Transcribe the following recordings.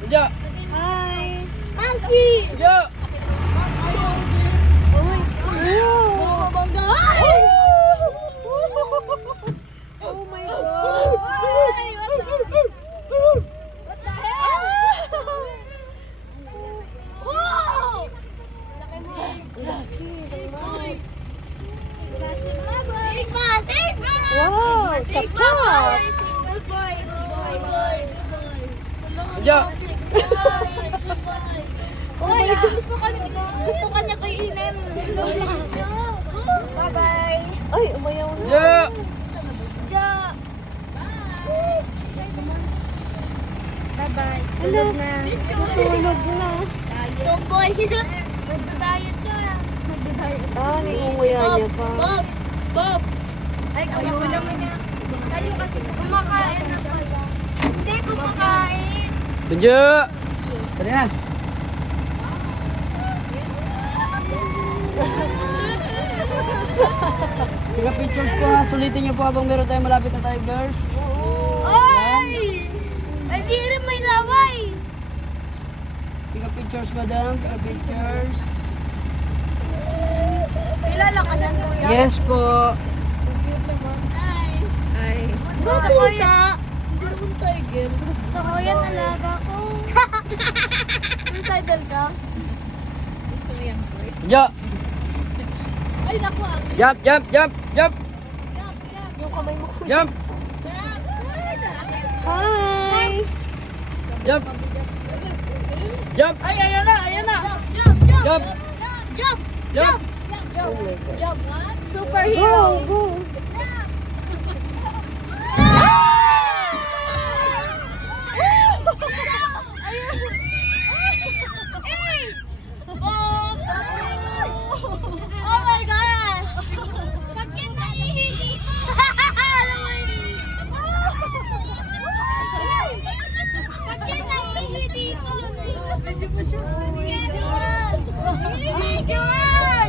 Medyo. Hi! Monkey! Medyo. Oh my Oh, bangga! Oh my God! What the hell? Wow! Sigma! Sigma! Wow! Chop-chop! Good boy! Good boy! Medyo. Uy, gusto ka niya kainin. Bye-bye. Ay, umayaw na. Medyo. Bye-bye. Tulog na. Tulog na. Tomboy. Nagda-diet siya. Ah, nangunguya niya pa. Bob! Bob! Ay, ayaw naman niya. Kayo kasi kumakain na pala. Hindi kumakain. Medyo. Tara na. Tiga pictures po ha. Sulitin niyo po habang meron tayong malapit na tigers. Ay! Hindi rin may laway. Tiga pictures, madam. Tiga pictures. Kilala ka na kuya? Yes po. Ay. Ay. Gusto ko yan. Hindi akong tiger. Gusto ko yan, alaga ko. Suicidal ka? Medyo. Ay, naku ah. Jump, jump, jump, jump, Yung kamay mo, kuya. jump, Hi! jump. Jump, Ay, ayan na, ayan na. Jump, jump, jump, jump, jump. Oh my God. jump. Superhero. Go, go! Oh my gosh! Pag yan naihi dito! Pag yan naihi dito!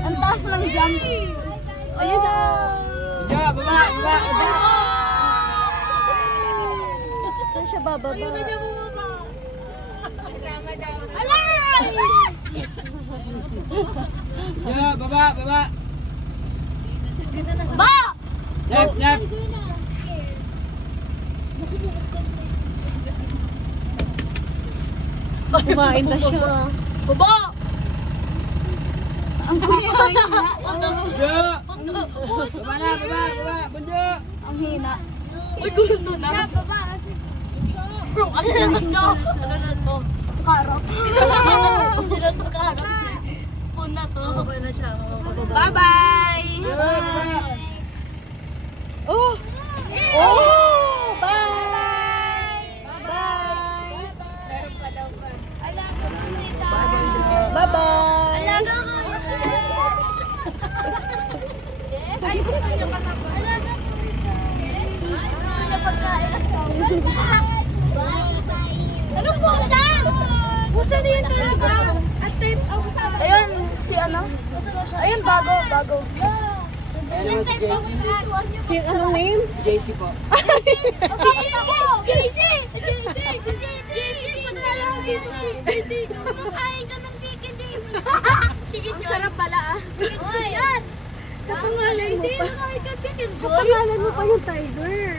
Ang taas ng jump! Ayun na! Medyo, baba, baba, baba. Saan siya bababa? Alay! Medyo, baba, baba. Ba! Snap, snap. Kumain na siya. Baba! Ang Medyo. Baba na, baba, baba. Medyo. Ang hina. Uy, gulo to na. Bro, ano na to? Ano na to? Karot. Ano na to, karot? Spoon na to. Okay na siya. Bye-bye! Oh! Oh! Bye! Bye! Meron pa daw pa. Bye-bye! Alaga ko. Yes? Ay, gusto niya patapa. Alaga ko. Yes? Gusto niya pagkain. Ano pusa? Pusa na yun talaga. At time, ayun, si ano? Ayun, bago, bago. Ayan naman si JC. Si anong name? JC po. Ang sarap pala ah. Oy, yan! Kapangalan mo pa. Sino nakita chicken joy? Kapangalan mo pa yung tiger.